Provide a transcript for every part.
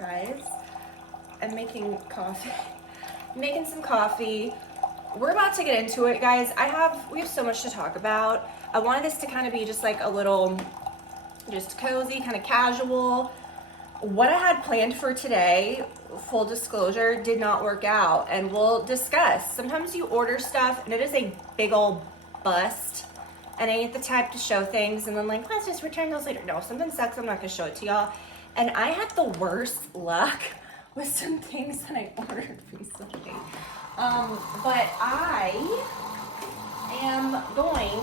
guys. I'm making coffee. Making some coffee. We're about to get into it, guys. We have so much to talk about. I wanted this to kind of be just like a little, just cozy, kind of casual. What I had planned for today, full disclosure, did not work out, and we'll discuss. Sometimes you order stuff and it is a big old bust, and I ain't the type to show things and then like, let's just return those later. No, if something sucks, I'm not gonna show it to y'all. And I had the worst luck with some things that I ordered recently. But I am going,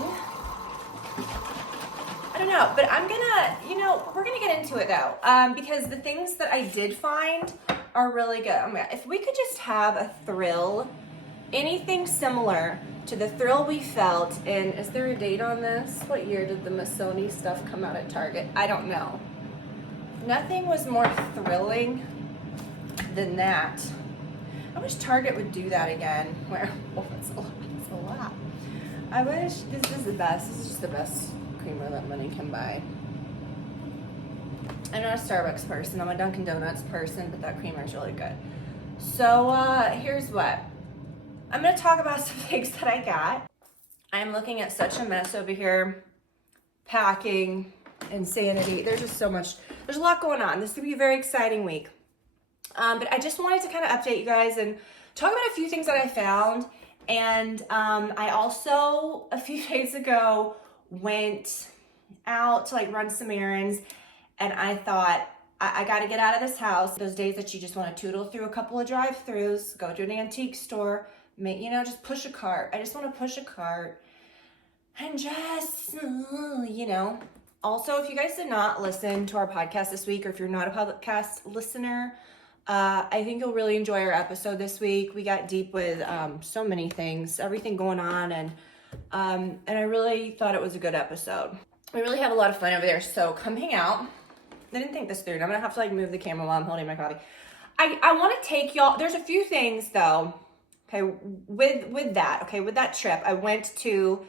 I don't know, but I'm gonna, we're gonna get into it though, because the things that I did find are really good. If we could just have a thrill, anything similar to the thrill we felt in, is there a date on this? What year did the Missoni stuff come out at Target? I don't know. Nothing was more thrilling than that. I wish Target would do that again. Where, oh, it's a lot. I wish, this is the best. This is just the best creamer that money can buy. I'm not a Starbucks person. I'm a Dunkin' Donuts person, but that creamer is really good. So here's what. I'm going to talk about some things that I got. I'm looking at such a mess over here. Packing, insanity. There's just so much. There's a lot going on. This is going to be a very exciting week. But I just wanted to kind of update you guys and talk about a few things that I found. And I also, a few days ago, went out to like run some errands. And I thought, I got to get out of this house. Those days that you just want to tootle through a couple of drive-thrus, go to an antique store, just push a cart. I just want to push a cart and just, Also, if you guys did not listen to our podcast this week, or if you're not a podcast listener, I think you'll really enjoy our episode this week. We got deep with so many things, everything going on, and I really thought it was a good episode. We really had a lot of fun over there, so come hang out. I didn't think this through, and I'm gonna have to like move the camera while I'm holding my coffee. I want to take y'all. There's a few things though. Okay, with that trip, I went to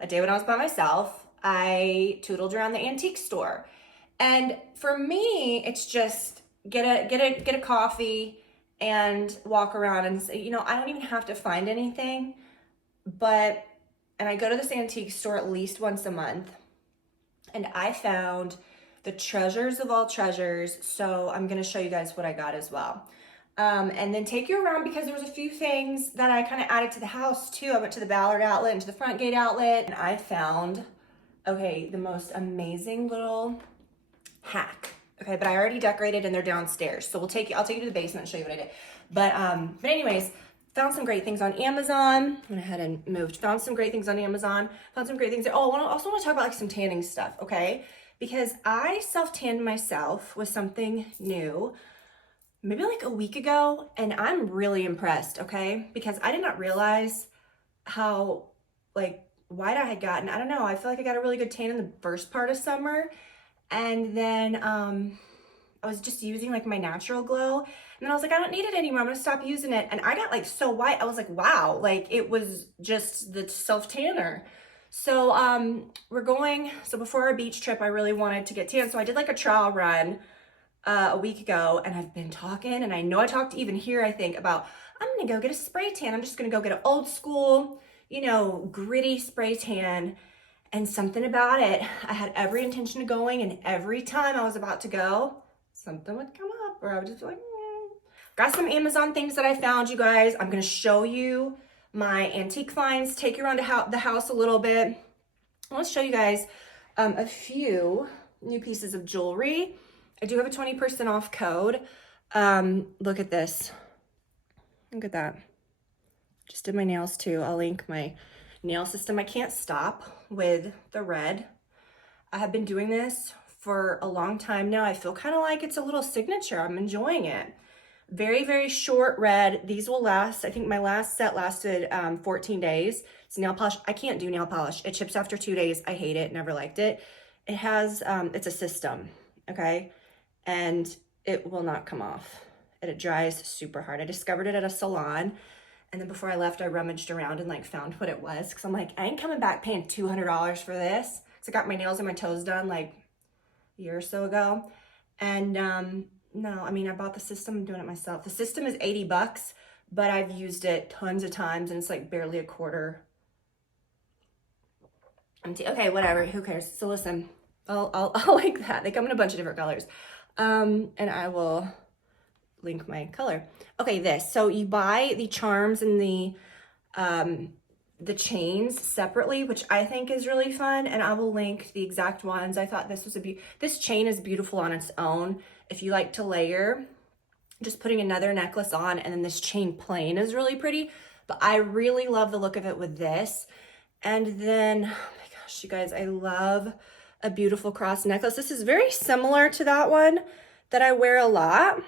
a day when I was by myself. I tootled around the antique store, and for me, it's just get a coffee and walk around and say, I don't even have to find anything, and I go to this antique store at least once a month, and I found the treasures of all treasures. So I'm going to show you guys what I got as well. And then take you around because there was a few things that I kind of added to the house too. I went to the Ballard outlet and to the Front Gate outlet, and I found, the most amazing little hack. Okay, but I already decorated and they're downstairs. So I'll take you to the basement and show you what I did. But anyways, found some great things on Amazon. Went ahead and moved. Found some great things on Amazon. Found some great things there. Oh, I also want to talk about like some tanning stuff, okay? Because I self-tanned myself with something new maybe like a week ago, and I'm really impressed, okay? Because I did not realize how white I had gotten. I don't know. I feel like I got a really good tan in the first part of summer. And then I was just using like my natural glow. And then I was like, I don't need it anymore. I'm going to stop using it. And I got like so white. I was like, wow, like it was just the self-tanner. So so before our beach trip, I really wanted to get tan. So I did like a trial run a week ago, and I've been talking, and I know I talked even here, I think, about I'm going to go get a spray tan. I'm just going to go get an old school, gritty spray tan. And something about it, I had every intention of going, and every time I was about to go, something would come up, or I would just be like, Got some Amazon things that I found, you guys. I'm gonna show you my antique finds, take you around the house a little bit. I want to show you guys a few new pieces of jewelry. I do have a 20% off code. Look at this. Look at that. Just did my nails too. I'll link my nail system. I can't stop with the red. I have been doing this for a long time now. I feel kind of like it's a little signature. I'm enjoying it. Very, very short red. These will last. I think my last set lasted 14 days. It's nail polish. I can't do nail polish. It chips after 2 days. I hate it. Never liked it. It has, it's a system, okay? And it will not come off. And it dries super hard. I discovered it at a salon. And then before I left, I rummaged around and like found what it was. Cause I'm like, I ain't coming back paying $200 for this. Cause I got my nails and my toes done like a year or so ago. And no, I mean, I bought the system, I'm doing it myself. The system is 80 bucks, but I've used it tons of times and it's like barely a quarter. Okay, whatever, who cares? So listen, I'll like that. They come in a bunch of different colors. And I will link my color. Okay, this. So you buy the charms and the chains separately, which I think is really fun, and I will link the exact ones. I thought this was this chain is beautiful on its own. If you like to layer, just putting another necklace on, and then this chain plain is really pretty, but I really love the look of it with this. And then, oh my gosh, you guys, I love a beautiful cross necklace. This is very similar to that one that I wear a lot,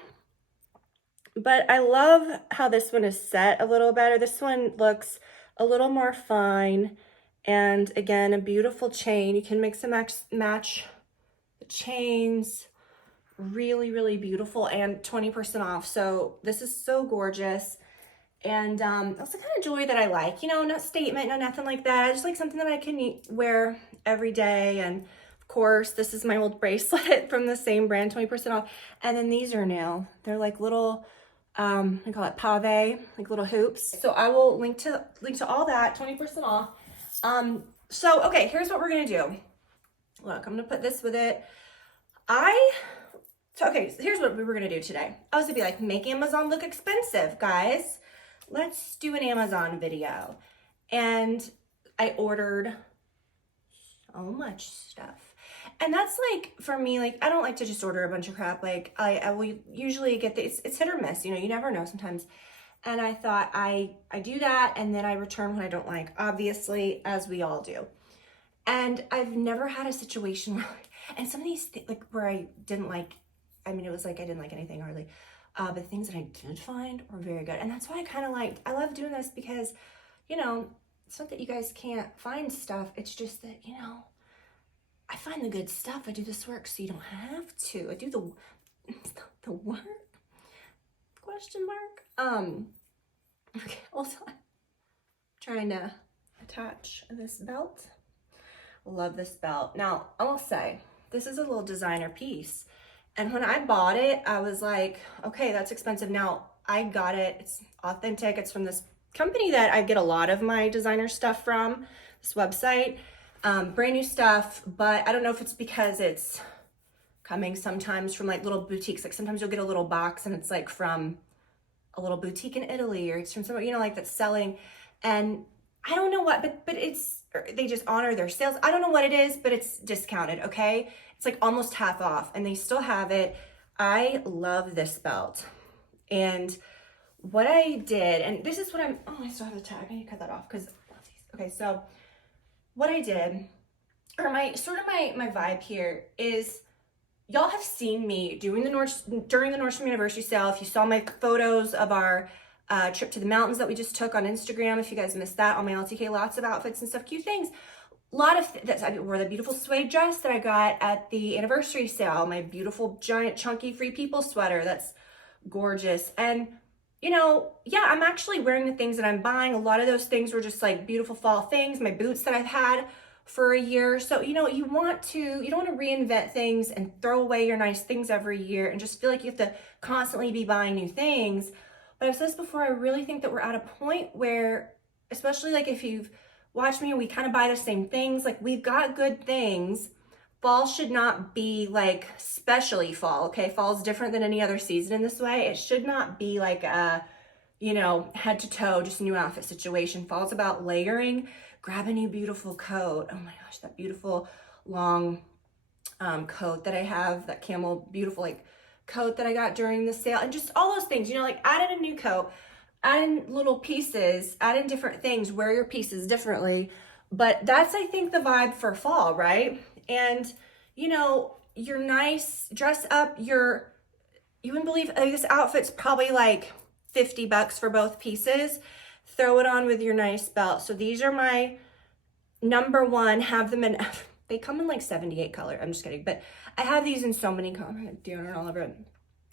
but I love how this one is set a little better. This one looks a little more fine, and again, a beautiful chain. You can mix and match the chains. Really, really beautiful, and 20% off. So this is so gorgeous. And that's the kind of jewelry that I like, you know, no statement, no nothing like that. I just like something that I can wear every day. And of course, this is my old bracelet from the same brand, 20% off. And then these are new. They're like little, I call it pave, like little hoops. So I will link to all that, 20% off. So, okay, here's what we're gonna do. Look, I'm gonna put this with it. Okay, so here's what we were gonna do today. I was gonna be like, make Amazon look expensive, guys. Let's do an Amazon video. And I ordered so much stuff. And that's like, for me, like, I don't like to just order a bunch of crap. Like, I will usually get it's hit or miss, you know, you never know sometimes. And I thought I do that, and then I return what I don't like, obviously, as we all do. And I've never had a situation where, and some of these, like, where I didn't like, I mean, it was like I didn't like anything hardly. But the things that I did find were very good. And that's why I love doing this, because, you know, it's not that you guys can't find stuff. It's just that, you know, I find the good stuff. I do this work so you don't have to. I do the work? Question mark? Okay, also I'm trying to attach this belt. Love this belt. Now, I will say, this is a little designer piece. And when I bought it, I was like, okay, that's expensive. Now, I got it. It's authentic. It's from this company that I get a lot of my designer stuff from, this website. Brand new stuff, but I don't know if it's because it's coming sometimes from like little boutiques. Like sometimes you'll get a little box and it's like from a little boutique in Italy, or it's from somewhere, you know, like that's selling. And I don't know what, but they just honor their sales. I don't know what it is, but it's discounted, okay? It's like almost half off, and they still have it. I love this belt. And what I did, and this is what I still have the tag. I need to cut that off because, okay, so what I did, or my vibe here is, y'all have seen me during the Nordstrom University sale. If you saw my photos of our trip to the mountains that we just took on Instagram, if you guys missed that, on my LTK, lots of outfits and stuff, cute things. A lot of I wore the beautiful suede dress that I got at the anniversary sale, my beautiful giant chunky Free People sweater that's gorgeous. And you know, yeah, I'm actually wearing the things that I'm buying. A lot of those things were just like beautiful fall things, my boots that I've had for a year. So, you know, you don't want to reinvent things and throw away your nice things every year and just feel like you have to constantly be buying new things. But I've said this before, I really think that we're at a point where, especially like if you've watched me, we kind of buy the same things. Like, we've got good things. Fall should not be like specially fall, okay? Fall is different than any other season in this way. It should not be like a, you know, head to toe, just new outfit situation. Fall's about layering. Grab a new beautiful coat. Oh my gosh, that beautiful long coat that I have, that camel beautiful like coat that I got during the sale, and just all those things, you know, like add in a new coat, add in little pieces, add in different things, wear your pieces differently. But that's, I think, the vibe for fall, right? And, you know, you're nice, dress up, you wouldn't believe, this outfit's probably like 50 bucks for both pieces. Throw it on with your nice belt. So these are my number one, have them in, they come in like 78 color, I'm just kidding, but I have these in so many colors, deodorant all over it.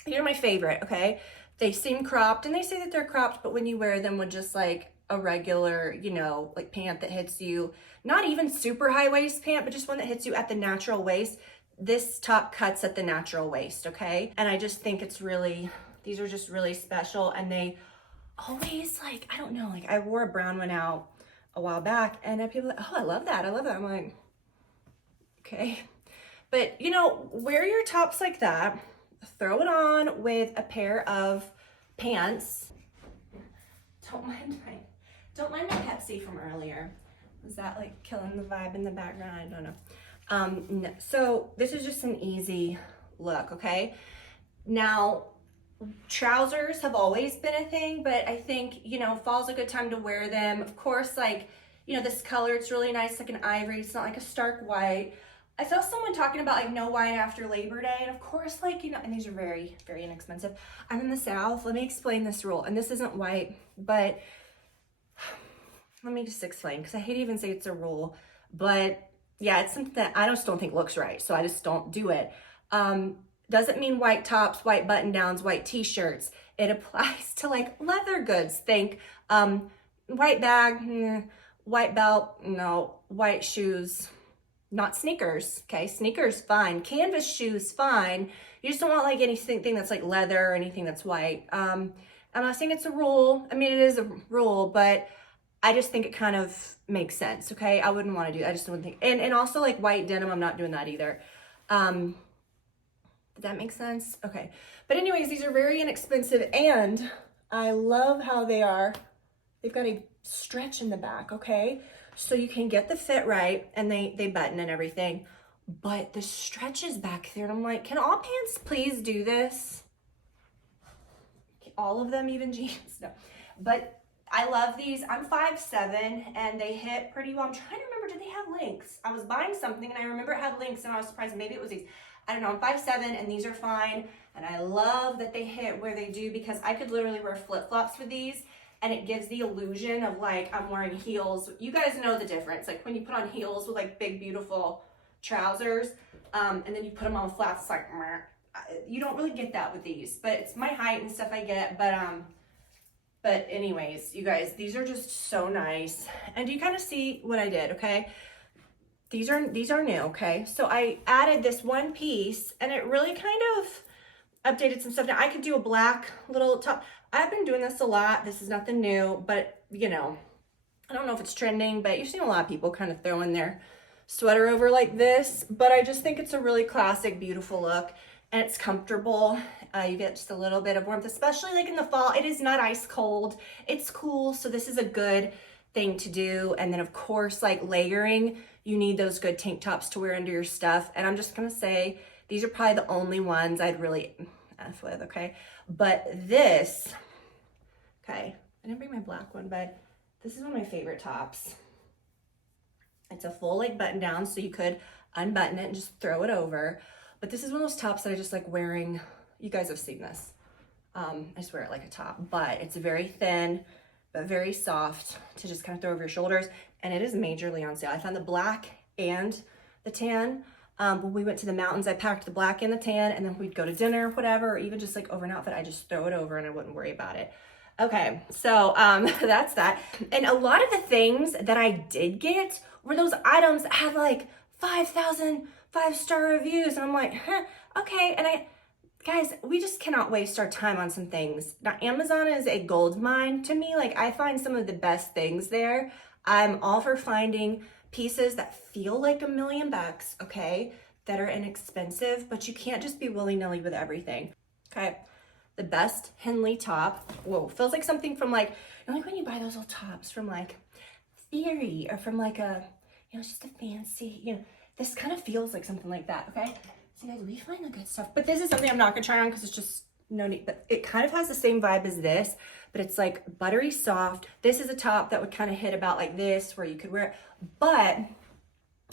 These are my favorite, okay? They seem cropped, and they say that they're cropped, but when you wear them with just like a regular, you know, like pant that hits you, not even super high waist pant, but just one that hits you at the natural waist, this top cuts at the natural waist, okay? And I just think it's really, these are just really special, and they always, like, I don't know, like I wore a brown one out a while back and people are like, oh, I love that. I'm like, okay. But you know, wear your tops like that, throw it on with a pair of pants. Don't mind my Pepsi from earlier. Was that like killing the vibe in the background? I don't know. No. So this is just an easy look, okay? Now, trousers have always been a thing, but I think, you know, fall's a good time to wear them. Of course, like, you know, this color, it's really nice, like an ivory. It's not like a stark white. I saw someone talking about like no white after Labor Day, and of course, like, you know, and these are very, very inexpensive. I'm in the South. Let me explain this rule. And this isn't white, but let me just explain, because I hate to even say it's a rule, but yeah, it's something that I just don't think looks right. So I just don't do it. Doesn't mean white tops, white button downs, white t-shirts. It applies to like leather goods. Think white bag, white belt, no, white shoes, not sneakers, okay? Sneakers, fine. Canvas shoes, fine. You just don't want like anything that's like leather or anything that's white. I'm not saying it's a rule. I mean, it is a rule, but I just think it kind of makes sense, okay? I wouldn't want to do, I just wouldn't think, and also like white denim, I'm not doing that either. Did that make sense? Okay. But anyways, these are very inexpensive, and I love how they are. They've got a stretch in the back, okay? So you can get the fit right, and they button and everything, but the stretch is back there, and I'm like, can all pants please do this? All of them, even jeans? No. But I love these. I'm 5'7", and they hit pretty well. I'm trying to remember, did they have links? I was buying something, and I remember it had links, and I was surprised. Maybe it was these. I don't know. I'm 5'7", and these are fine. And I love that they hit where they do, because I could literally wear flip-flops with these, and it gives the illusion of like I'm wearing heels. You guys know the difference. Like when you put on heels with like big, beautiful trousers, and then you put them on flats, it's like, you don't really get that with these. But it's my height and stuff I get. But anyways, you guys, these are just so nice. And you kind of see what I did, okay? These are new, okay? So I added this one piece, and it really kind of updated some stuff. Now I could do a black little top. I've been doing this a lot. This is nothing new, but you know, I don't know if it's trending, but you've seen a lot of people kind of throwing their sweater over like this, but I just think it's a really classic, beautiful look, and it's comfortable. You get just a little bit of warmth, especially like in the fall. It is not ice cold. It's cool. So this is a good thing to do. And then of course, like layering, you need those good tank tops to wear under your stuff. And I'm just going to say, these are probably the only ones I'd really F with, okay? But this, okay, I didn't bring my black one, but this is one of my favorite tops. It's a full like button down, so you could unbutton it and just throw it over. But this is one of those tops that I just like wearing. You guys have seen this. I just wear it like a top, but it's very thin, but very soft to just kind of throw over your shoulders. And it is majorly on sale. I found the black and the tan. When we went to the mountains, I packed the black and the tan, and then we'd go to dinner, whatever, or even just like over an outfit, I just throw it over and I wouldn't worry about it. Okay, so that's that. And a lot of the things that I did get were those items that had like 5,000 5-star reviews. And I'm like, huh, okay. And guys, we just cannot waste our time on some things. Now, Amazon is a gold mine to me. Like, I find some of the best things there. I'm all for finding pieces that feel like $1 million, okay, that are inexpensive, but you can't just be willy-nilly with everything, okay? The best Henley top, whoa, feels like something from like, you know, like when you buy those little tops from like Theory or from like a, you know, just a fancy, you know, this kind of feels like something like that, okay? So guys, we find the good stuff, but this is something I'm not gonna try on because it's just no need, but it kind of has the same vibe as this, but it's like buttery soft. This is a top that would kind of hit about like this where you could wear it, but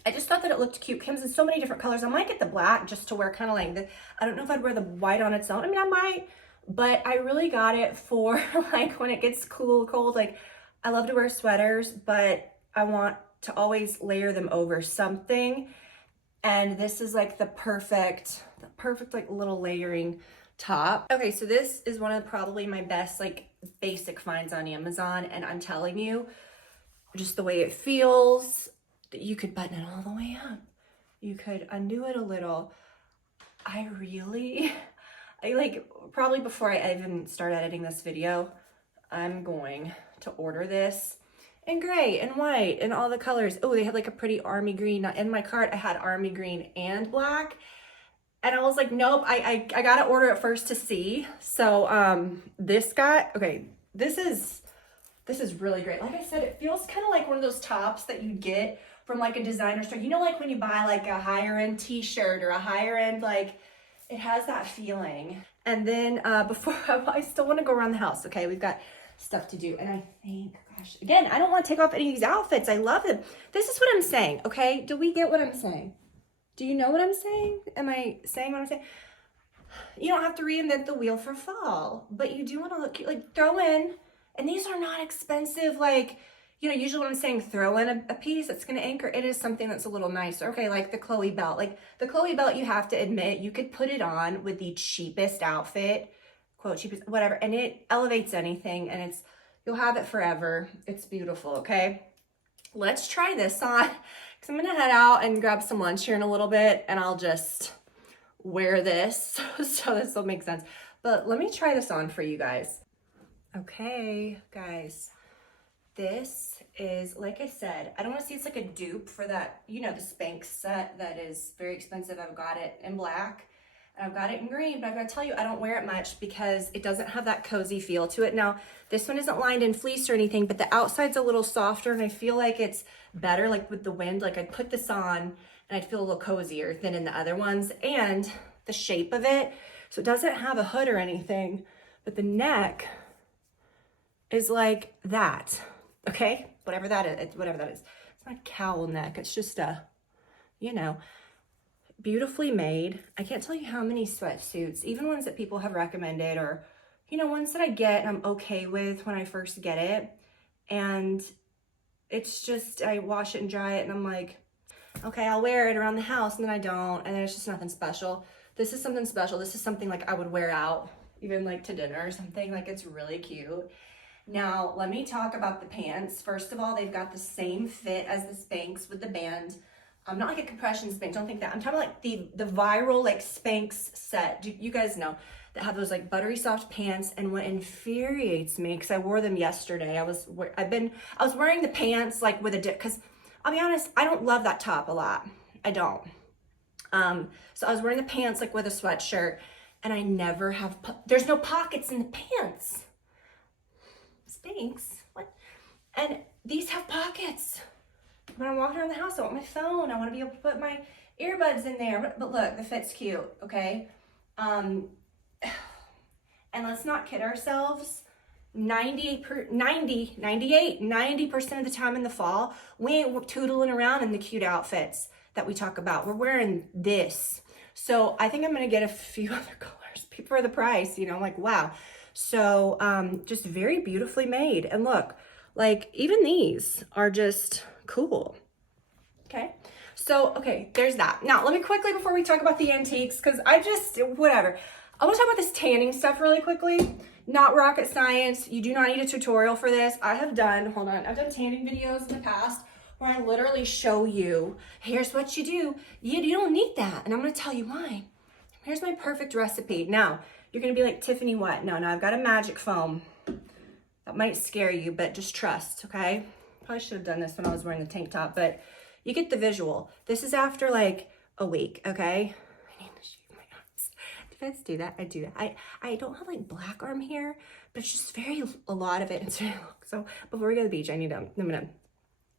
I just thought that it looked cute. Comes in so many different colors. I might get the black just to wear kind of like the, I don't know if I'd wear the white on its own. I mean, I might, but I really got it for like when it gets cold. Like I love to wear sweaters, but I want to always layer them over something. And this is like the perfect like little layering top. Okay, so this is one of probably my best like basic finds on Amazon, and I'm telling you, just the way it feels, that you could button it all the way up. you could undo it a little. I like, probably before I even start editing this video, I'm going to order this in gray and white and all the colors. Oh, they had like a pretty army green. In my cart, I had army green and black. And I was like, nope, I gotta order it first to see. So this is really great. Like I said, it feels kind of like one of those tops that you get from like a designer store. You know, like when you buy like a higher end t-shirt or a higher end, like it has that feeling. And then before, I still want to go around the house. Okay, we've got stuff to do. And I think, gosh, again, I don't want to take off any of these outfits. I love them. This is what I'm saying, okay? Do we get what I'm saying? Do you know what I'm saying? Am I saying what I'm saying? You don't have to reinvent the wheel for fall, but you do want to look cute. Like, throw in, and these are not expensive, like, you know, usually when I'm saying throw in a piece that's going to anchor, it is something that's a little nicer. Okay, like the Chloe belt. Like the Chloe belt, you have to admit, you could put it on with the cheapest outfit, quote, cheapest, whatever, and it elevates anything, and you'll have it forever. It's beautiful, okay? Let's try this on, because I'm going to head out and grab some lunch here in a little bit, and I'll just wear this, so this will make sense. But let me try this on for you guys. Okay, guys. This is, like I said, I don't want to see it's like a dupe for that, you know, the Spanx set that is very expensive. I've got it in black and I've got it in green, but I've got to tell you, I don't wear it much because it doesn't have that cozy feel to it. Now, this one isn't lined in fleece or anything, but the outside's a little softer and I feel like it's better, like with the wind. Like I'd put this on and I'd feel a little cozier than in the other ones, and the shape of it. So it doesn't have a hood or anything, but the neck is like that. Okay, whatever that is, It's not a cowl neck. It's just a, you know, beautifully made. I can't tell you how many sweatsuits, even ones that people have recommended, or, you know, ones that I get and I'm okay with when I first get it. And it's just, I wash it and dry it and I'm like, okay, I'll wear it around the house, and then I don't. And then it's just nothing special. This is something special. This is something like I would wear out, even like to dinner or something. Like, it's really cute. Now, let me talk about the pants. First of all, they've got the same fit as the Spanx with the band. Not like a compression Spanx, don't think that. I'm talking like the viral like Spanx set. You guys know that have those like buttery soft pants. And what infuriates me, because I wore them yesterday, I was wearing the pants like with a dip, because I'll be honest, I don't love that top a lot. I don't. So I was wearing the pants like with a sweatshirt, and I never have, there's no pockets in the pants. Spanx, what? And these have pockets. When I'm walking around the house, I want my phone. I want to be able to put my earbuds in there. But look, the fit's cute, okay? And let's not kid ourselves. 90% of the time in the fall, we ain't tootling around in the cute outfits that we talk about. We're wearing this. So I think I'm going to get a few other colors for the price, you know, like, wow. So just very beautifully made. And look, like even these are just cool. Okay. So, okay, there's that. Now, let me quickly, before we talk about the antiques, because whatever. I want to talk about this tanning stuff really quickly. Not rocket science. You do not need a tutorial for this. I've done tanning videos in the past where I literally show you, here's what you do. You don't need that. And I'm going to tell you why. Here's my perfect recipe. Now, you're going to be like, Tiffany, what? No, I've got a magic foam. That might scare you, but just trust, okay? Probably should have done this when I was wearing the tank top, but you get the visual. This is after like a week, okay? I need to shave my arms. Do you guys do that? I do that. I don't have like black arm hair, but it's just a lot of it. It's very long. So before we go to the beach,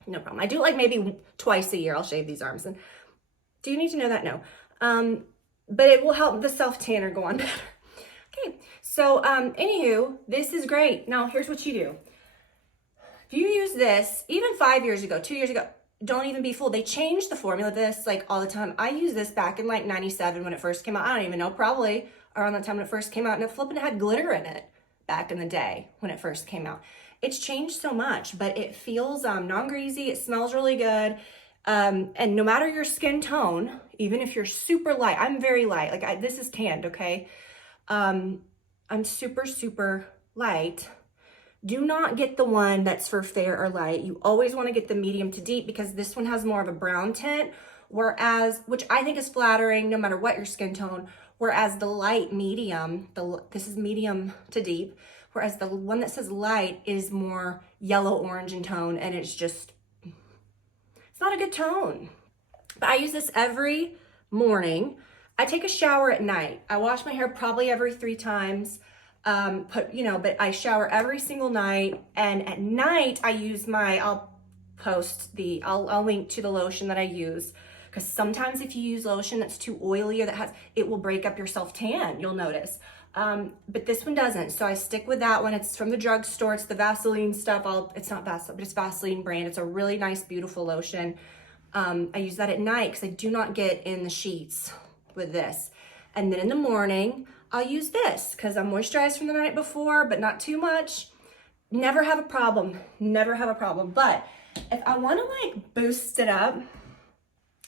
no problem. I do like maybe twice a year I'll shave these arms. And do you need to know that? No. But it will help the self-tanner go on better. Okay, so anywho, this is great. Now, here's what you do. If you use this, even 5 years ago, 2 years ago, don't even be fooled. They changed the formula of this like all the time. I used this back in like 97 when it first came out. I don't even know, probably around that time when it first came out. And it flipping had glitter in it back in the day when it first came out. It's changed so much, but it feels non-greasy. It smells really good. And no matter your skin tone, even if you're super light, I'm very light. Like this is tanned, okay? I'm super, super light. Do not get the one that's for fair or light. You always want to get the medium to deep because this one has more of a brown tint, whereas, which I think is flattering no matter what your skin tone, whereas the light medium, this is medium to deep, whereas the one that says light is more yellow orange in tone, and it's just, it's not a good tone. But I use this every morning. I take a shower at night. I wash my hair probably every 3 times. But I shower every single night, and at night I use I'll link to the lotion that I use, because sometimes if you use lotion that's too oily or it will break up your self tan, you'll notice. But this one doesn't, so I stick with that one. It's from the drugstore. It's the Vaseline stuff. It's not Vaseline, but it's Vaseline brand. It's a really nice, beautiful lotion. I use that at night because I do not get in the sheets with this. And then in the morning, I'll use this because I'm moisturized from the night before, but not too much. Never have a problem. Never have a problem. But if I want to like boost it up,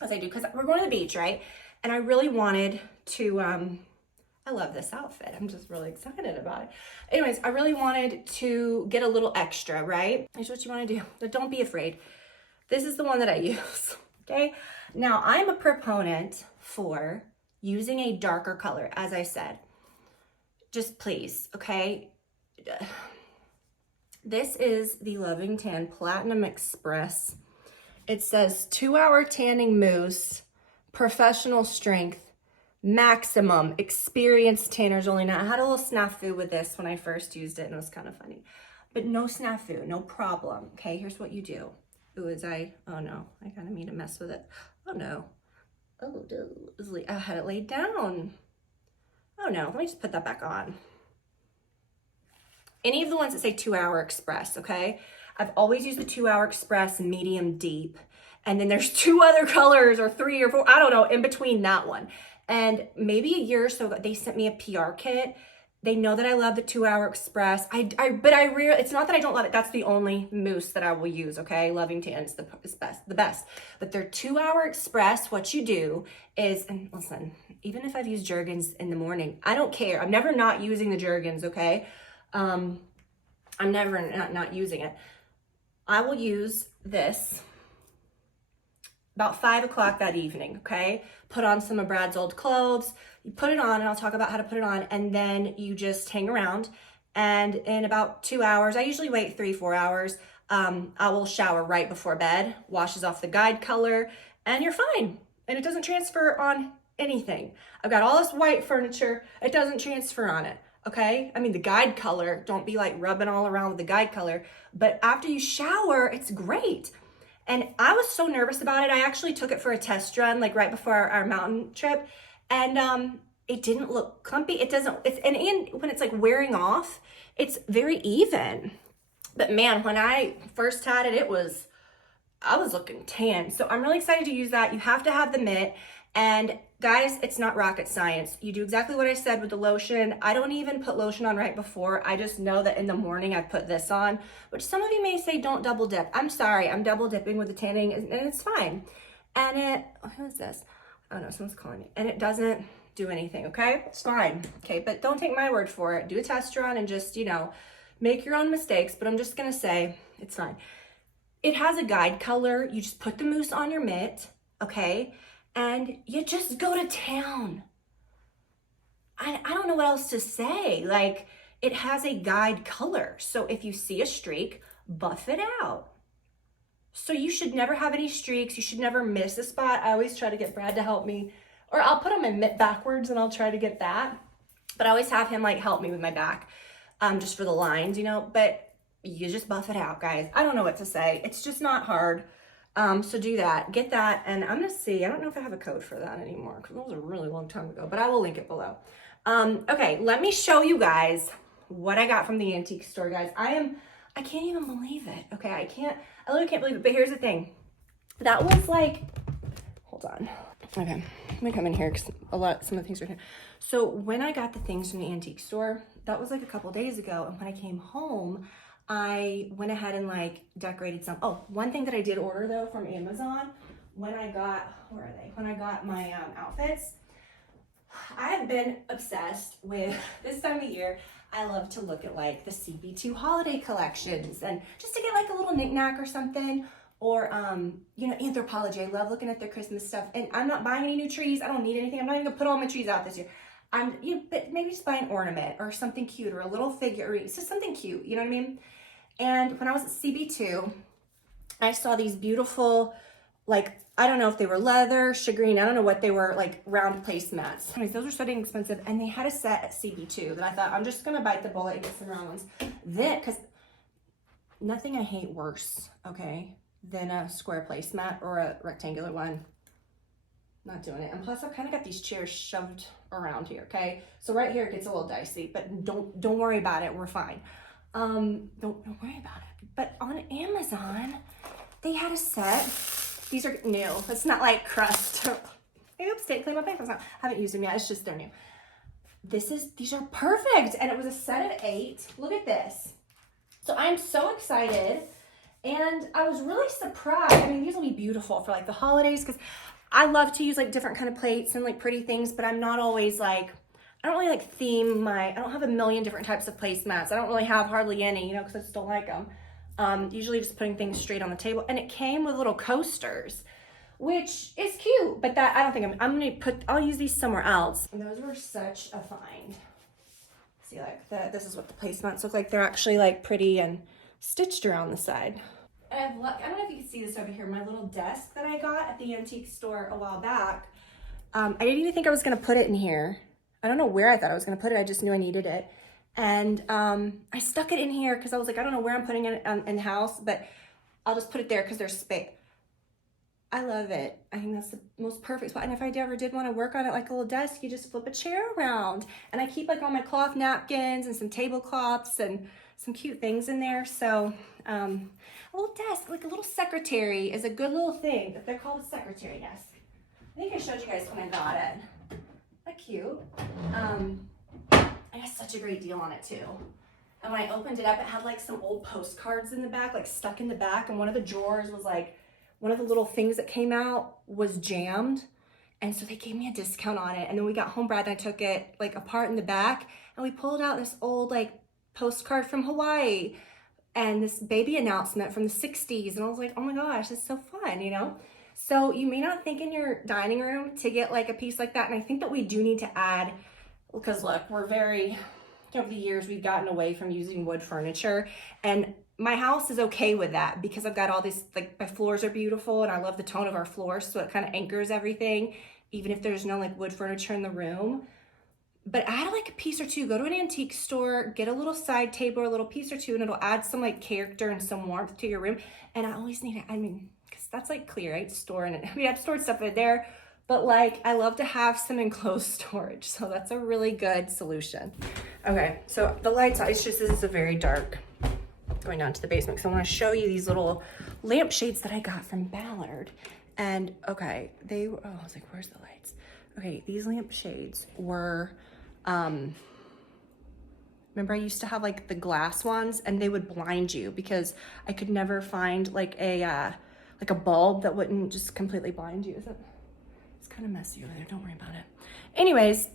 as I do, because we're going to the beach, right? And I really wanted to, I love this outfit. I'm just really excited about it. Anyways, I really wanted to get a little extra, right? Here's what you want to do. But don't be afraid. This is the one that I use, okay? Now, I'm a proponent for using a darker color, as I said. Just please, okay? This is the Loving Tan Platinum Express. It says 2-hour tanning mousse, professional strength, maximum, experienced tanners only. Now, I had a little snafu with this when I first used it, and it was kind of funny. But no snafu, no problem, okay? Here's what you do. Oh no, I kind of mean to mess with it. Oh no. Oh, I had it laid down. Oh no, let me just put that back on. Any of the ones that say 2-hour express, okay? I've always used the 2-hour express medium deep. And then there's 2 other colors or 3 or 4, I don't know, in between that one. And maybe a year or so ago, they sent me a PR kit. They know that I love the 2-hour express. It's not that I don't love it. That's the only mousse that I will use, okay? Loving Tan is the best. But their 2-hour express, what you do is, and listen, even if I've used Jergens in the morning, I don't care. I'm never not using the Jergens, okay? I'm never not using it. I will use this about 5 o'clock that evening, okay? Put on some of Brad's old clothes. You put it on, and I'll talk about how to put it on, and then you just hang around. And in about 2 hours, I usually wait 3-4 hours, I will shower right before bed, washes off the guide color, and you're fine. And it doesn't transfer on anything. I've got all this white furniture. It doesn't transfer on it, okay? I mean, the guide color, don't be like rubbing all around with the guide color, but after you shower, it's great. And I was so nervous about it. I actually took it for a test run, like right before our mountain trip. And it didn't look clumpy. And when it's like wearing off, it's very even. But man, when I first had it, I was looking tan. So I'm really excited to use that. You have to have the mitt. And guys, it's not rocket science. You do exactly what I said with the lotion. I don't even put lotion on right before. I just know that in the morning I put this on, which some of you may say don't double dip. I'm sorry, I'm double dipping with the tanning, and it's fine. And who is this? Oh no, someone's calling me. And it doesn't do anything, okay? It's fine, okay? But don't take my word for it. Do a test run and just, make your own mistakes, but I'm just gonna say it's fine. It has a guide color. You just put the mousse on your mitt, okay? And you just go to town. I don't know what else to say. Like, it has a guide color. So if you see a streak, buff it out. So you should never have any streaks. You should never miss a spot. I always try to get Brad to help me, or I'll put on my mitt backwards and I'll try to get that. But I always have him like help me with my back, just for the lines, but you just buff it out, guys. I don't know what to say. It's just not hard. So do that, get that, and I'm gonna see, I don't know if I have a code for that anymore, because that was a really long time ago, but I will link it below. Okay, let me show you guys what I got from the antique store, guys. I can't even believe it, okay? I literally can't believe it, but here's the thing. That was like, hold on. Okay, I'm gonna come in here, because some of the things are here. So when I got the things from the antique store, that was like a couple days ago, and when I came home, I went ahead and like decorated some. Oh, one thing that I did order though from Amazon when I got, where are they? When I got my outfits, I have been obsessed with this time of year. I love to look at like the CB2 holiday collections and just to get like a little knickknack or something. Or, you know, Anthropologie. I love looking at their Christmas stuff. And I'm not buying any new trees. I don't need anything. I'm not even gonna put all my trees out this year. But maybe just buy an ornament or something cute or a little figurine. It's just something cute, you know what I mean? And when I was at CB2, I saw these beautiful, like, I don't know if they were leather, shagreen, I don't know what they were, like round placemats. Anyways, those are so dang expensive. And they had a set at CB2 that I thought, I'm just gonna bite the bullet and get some round ones. Then, because nothing I hate worse, okay, than a square placemat or a rectangular one. Not doing it. And plus I've kind of got these chairs shoved around here, okay? So right here it gets a little dicey, but don't worry about it, we're fine. Don't worry about it. But on Amazon, they had a set. These are new. It's not like crust. Oops, didn't clean my papers out. I haven't used them yet, it's just they're new. These are perfect. And it was a set of 8. Look at this. So I'm so excited. And I was really surprised. I mean, these will be beautiful for like the holidays because I love to use like different kind of plates and like pretty things, but I'm not always like, I don't really like theme I don't have a million different types of placemats. I don't really have hardly any, you know, because I just don't like them. Usually just putting things straight on the table. And it came with little coasters, which is cute, but that, I don't think I'll use these somewhere else. And those were such a find. See, like this is what the placemats look like. They're actually like pretty and stitched around the side. And I don't know if you can see this over here, my little desk that I got at the antique store a while back. I didn't even think I was gonna put it in here. I don't know where I thought I was gonna put it, I just knew I needed it. And I stuck it in here because I was like, I don't know where I'm putting it in the house, but I'll just put it there because there's space. I love it. I think that's the most perfect spot. And if I ever did want to work on it like a little desk, you just flip a chair around. And I keep like all my cloth napkins and some tablecloths and some cute things in there. So a little desk, like a little secretary is a good little thing. They're called a secretary desk. I think I showed you guys when I got it. That cute. I got such a great deal on it too. And when I opened it up, it had like some old postcards in the back, like stuck in the back. And one of the drawers was like, one of the little things that came out was jammed. And so they gave me a discount on it. And then we got home, Brad and I took it like apart in the back and we pulled out this old like postcard from Hawaii and this baby announcement from the 60s. And I was like, oh my gosh, it's so fun, you know? So you may not think in your dining room to get like a piece like that. And I think that we do need to add, because look, we're very, over the years, we've gotten away from using wood furniture. And my house is okay with that because I've got all this, like my floors are beautiful and I love the tone of our floors. So it kind of anchors everything, even if there's no like wood furniture in the room. But add like a piece or two, go to an antique store, get a little side table or a little piece or two, and it'll add some like character and some warmth to your room. And I always need it, I mean, because that's like clear, right? Storing it. I mean, I've stored stuff in there, but like I love to have some enclosed storage. So that's a really good solution. Okay, so the lights, it's just, this is a very dark, going down to the basement because I want to show you these little lampshades that I got from Ballard. And okay, I was like, where's the lights? Okay, these lampshades were, remember I used to have like the glass ones and they would blind you because I could never find like a bulb that wouldn't just completely blind you. It's kind of messy over there, don't worry about it. Anyways,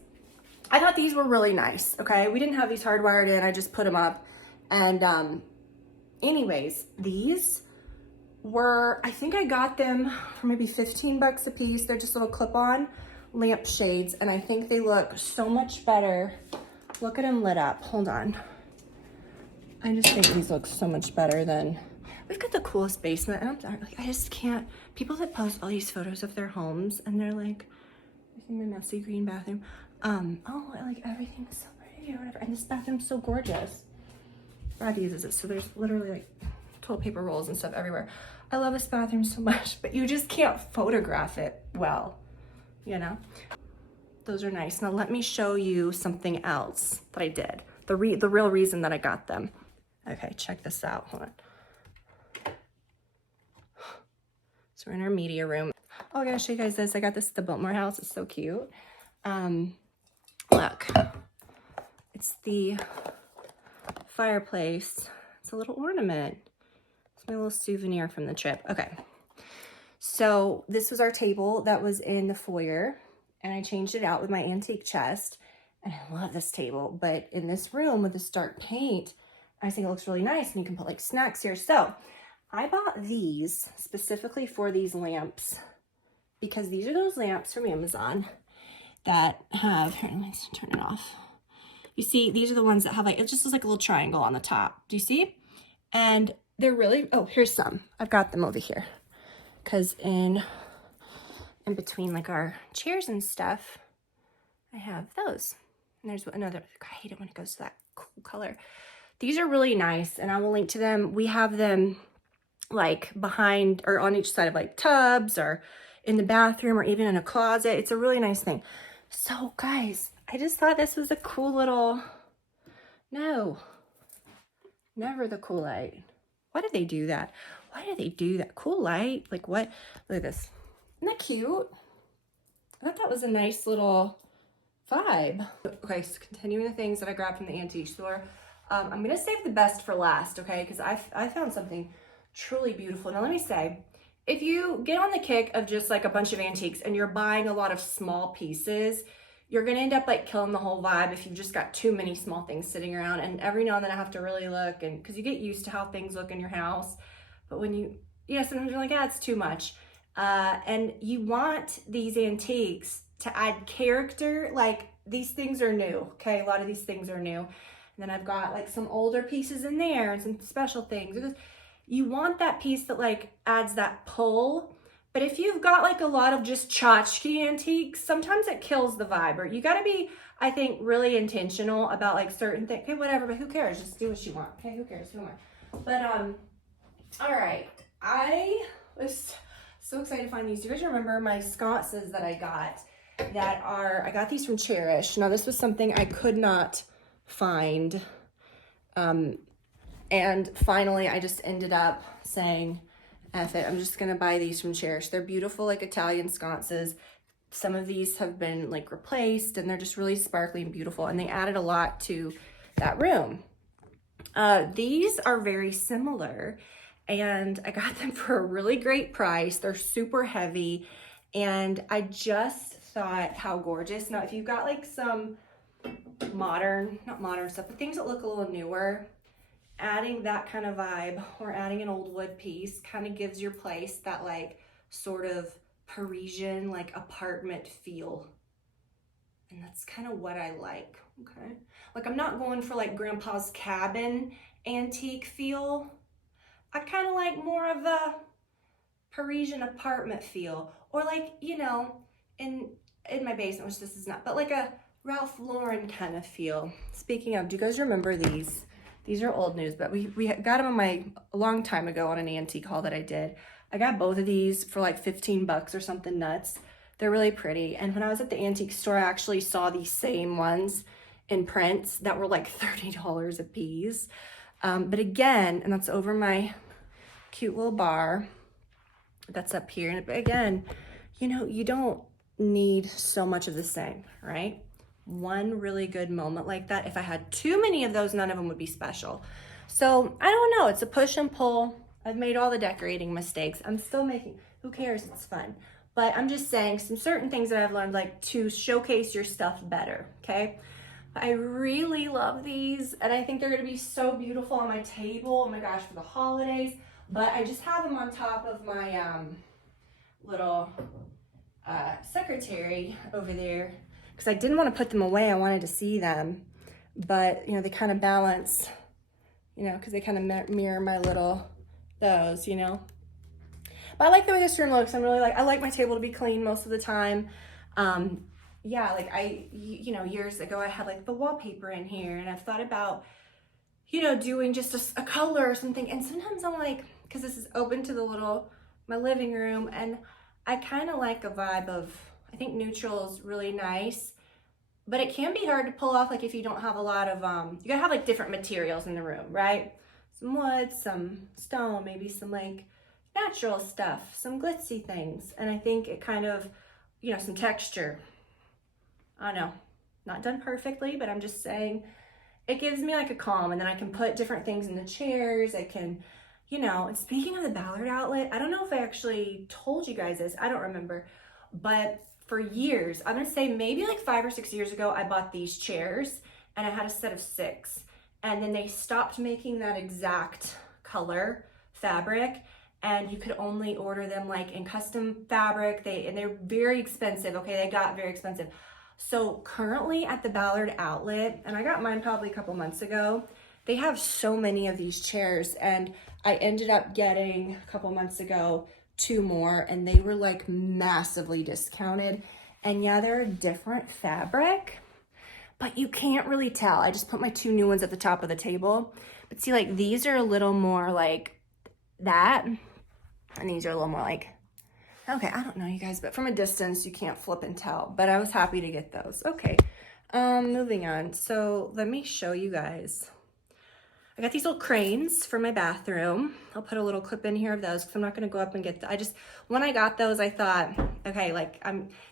I thought these were really nice, okay? We didn't have these hardwired in, I just put them up. And anyways, these were, I think I got them for maybe 15 bucks a piece. They're just little clip-on lampshades, and I think they look so much better. Look at them lit up. Hold on. I just think these look so much better than, we've got the coolest basement. And I just can't, people that post all these photos of their homes and they're like, I think my messy green bathroom. Oh, like everything is so pretty or whatever. And this bathroom's so gorgeous. Brad uses it, so there's literally like toilet paper rolls and stuff everywhere. I love this bathroom so much, but you just can't photograph it well, you know? Those are nice. Now let me show you something else that I did. The real reason that I got them. Okay, check this out, hold on. So we're in our media room. Oh, I gotta show you guys this. I got this at the Biltmore house, it's so cute. Look, it's the fireplace. It's a little ornament. It's my little souvenir from the trip. Okay, so this was our table that was in the foyer, and I changed it out with my antique chest, and I love this table. But in this room with this dark paint, I think it looks really nice, and you can put like snacks here. So I bought these specifically for these lamps because these are those lamps from Amazon that have, here, let's turn it off. You see, these are the ones that have like, it just looks like a little triangle on the top. Do you see? And they're really, oh, here's some. I've got them over here. Because in between like our chairs and stuff, I have those. And there's another, I hate it when it goes to that cool color. These are really nice and I will link to them. We have them like behind or on each side of like tubs or in the bathroom or even in a closet. It's a really nice thing. So guys, I just thought this was a cool little, no, never the cool light. Why did they do that? Why did they do that? Cool light, like what? Look at this. Isn't that cute? I thought that was a nice little vibe. Okay, so continuing the things that I grabbed from the antique store. I'm gonna save the best for last, okay? Because I found something truly beautiful. Now let me say, if you get on the kick of just like a bunch of antiques and you're buying a lot of small pieces, you're gonna end up like killing the whole vibe if you've just got too many small things sitting around. And every now and then I have to really look, and because you get used to how things look in your house. But when you, sometimes you're like, yeah, it's too much. And you want these antiques to add character. Like these things are new, okay? A lot of these things are new. And then I've got like some older pieces in there and some special things. Because you want that piece that like adds that pull. But if you've got like a lot of just tchotchke antiques, sometimes it kills the vibe. Or you gotta be, I think, really intentional about like certain things. Okay, whatever, but who cares? Just do what you want. Okay, who cares? Who am I? But all right. I was so excited to find these. Do you guys remember my sconces that I got? I got these from Cherish. Now this was something I could not find. And finally I just ended up saying, F it, I'm just gonna buy these from Cherish. They're beautiful, like Italian sconces. Some of these have been like replaced and they're just really sparkly and beautiful, and they added a lot to that room. These are very similar and I got them for a really great price. They're super heavy and I just thought how gorgeous. Now if you've got like some modern, not modern stuff, but things that look a little newer, adding that kind of vibe or adding an old wood piece kind of gives your place that like sort of Parisian like apartment feel. And that's kind of what I like, okay? Like I'm not going for like grandpa's cabin antique feel. I kind of like more of a Parisian apartment feel, or like, in my basement, which this is not, but like a Ralph Lauren kind of feel. Speaking of, do you guys remember these? These are old news, but we got them a long time ago on an antique haul that I did. I got both of these for like 15 bucks or something nuts. They're really pretty. And when I was at the antique store, I actually saw these same ones in prints that were like $30 a piece. But again, and that's over my cute little bar that's up here. And again, you don't need so much of the same, right? One really good moment like that. If I had too many of those, none of them would be special. So I don't know, it's a push and pull. I've made all the decorating mistakes. I'm still making, who cares, it's fun. But I'm just saying some certain things that I've learned, like to showcase your stuff better, okay? I really love these and I think they're gonna be so beautiful on my table, oh my gosh, for the holidays. But I just have them on top of my little secretary over there, because I didn't want to put them away. I wanted to see them, but they kind of balance, because they kind of mirror my little those, But I like the way this room looks. I like my table to be clean most of the time. Yeah, like years ago I had like the wallpaper in here, and I've thought about, doing just a color or something. And sometimes I'm like, because this is open to my living room, and I kind of like a vibe of, I think neutral is really nice, but it can be hard to pull off, like if you don't have a lot of, you gotta have like different materials in the room, right? Some wood, some stone, maybe some like natural stuff, some glitzy things. And I think it kind of, some texture. I don't know, not done perfectly, but I'm just saying it gives me like a calm, and then I can put different things in the chairs. I can, and speaking of the Ballard outlet, I don't know if I actually told you guys this, I don't remember, but for years, I'm gonna say maybe like 5 or 6 years ago, I bought these chairs and I had a set of 6, and then they stopped making that exact color fabric, and you could only order them like in custom fabric. And they're very expensive. Okay, they got very expensive. So currently at the Ballard outlet, and I got mine probably a couple months ago, they have so many of these chairs, and I ended up getting a couple months ago 2 more, and they were like massively discounted. And yeah, they're a different fabric, but you can't really tell. I just put my 2 new ones at the top of the table. But see, like these are a little more like that, and these are a little more like, okay, I don't know, you guys, but from a distance, you can't flip and tell. But I was happy to get those. Okay, moving on. So let me show you guys. I got these little cranes for my bathroom. I'll put a little clip in here of those because I'm not gonna go up and get when I got those, I thought, okay, like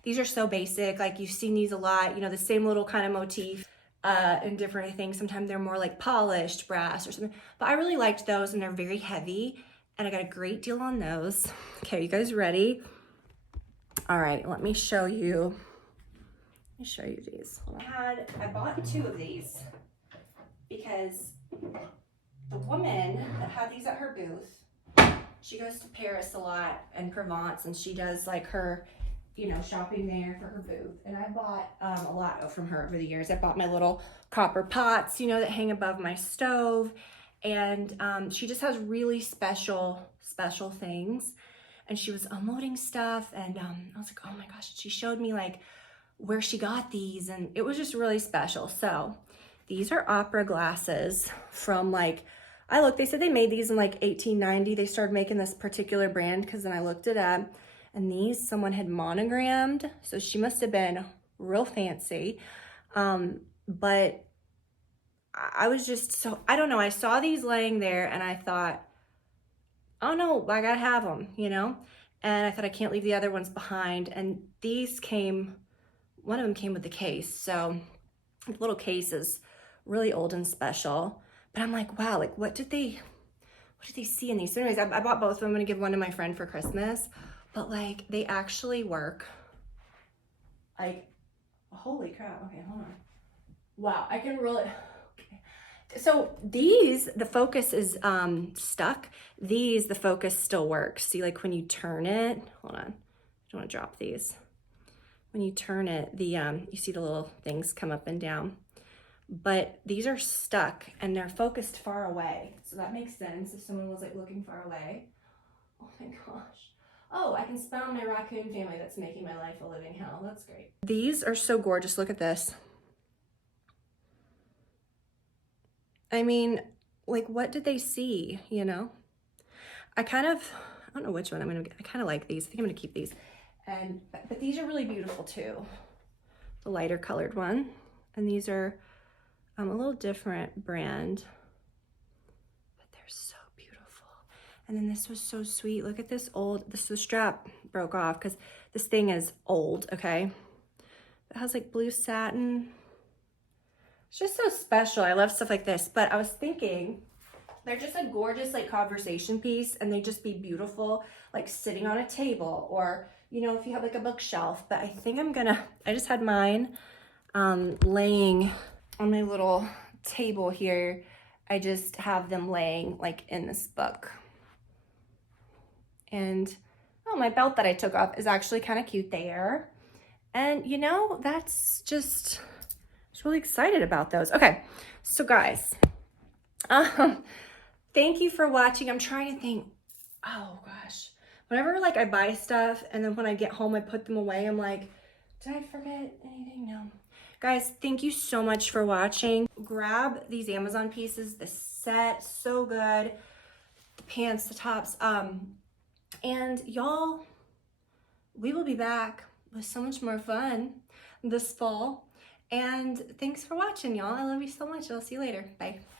these are so basic. Like you've seen these a lot, you know, the same little kind of motif in different things. Sometimes they're more like polished brass or something, but I really liked those, and they're very heavy, and I got a great deal on those. Okay, you guys ready? All right, let me show you. Let me show you these. I bought 2 of these because the woman that had these at her booth, she goes to Paris a lot and Provence, and she does like her, you know, shopping there for her booth. And I bought a lot from her over the years. I bought my little copper pots, you know, that hang above my stove. And she just has really special things. And she was unloading stuff, and I was like, oh my gosh. She showed me like where she got these, and it was just really special. So these are opera glasses from like, they said they made these in like 1890. They started making this particular brand because then I looked it up, and these someone had monogrammed. So she must have been real fancy. But I was just so, I don't know. I saw these laying there and I thought, oh no, I gotta have them, you know? And I thought I can't leave the other ones behind. And these one of them came with the case. So the little case is really old and special, but I'm like, wow, like what did they see in these? So anyways, I bought both of them. I'm gonna give one to my friend for Christmas, but like they actually work. Like, holy crap. Okay, hold on. Wow, I can really, okay. So these, the focus is stuck. These, the focus still works. See, like when you turn it, hold on, I don't wanna drop these. When you turn it, you see the little things come up and down. But these are stuck and they're focused far away. So that makes sense if someone was like looking far away. Oh my gosh. Oh, I can spy on my raccoon family that's making my life a living hell. That's great. These are so gorgeous. Look at this. I mean, like what did they see, you know? I don't know which one I'm gonna get. I kind of like these. I think I'm gonna keep these. But these are really beautiful too. The lighter colored one. And these are a little different brand, but they're so beautiful. And then this was so sweet. Look at this the strap broke off because this thing is old, okay? It has like blue satin. It's just so special. I love stuff like this, but I was thinking they're just a gorgeous like conversation piece, and they just be beautiful like sitting on a table, or you know, if you have like a bookshelf. But I think I just had mine laying on my little table here. I just have them laying like in this book. And oh, my belt that I took off is actually kind of cute there. And you know, I was really excited about those. Okay, so guys, thank you for watching. I'm trying to think, oh gosh, whenever like I buy stuff and then when I get home I put them away, I'm like, did I forget anything? No. Guys, thank you so much for watching. Grab these Amazon pieces, the set, so good. The pants, the tops. And y'all, we will be back with so much more fun this fall. And thanks for watching, y'all. I love you so much. I'll see you later. Bye.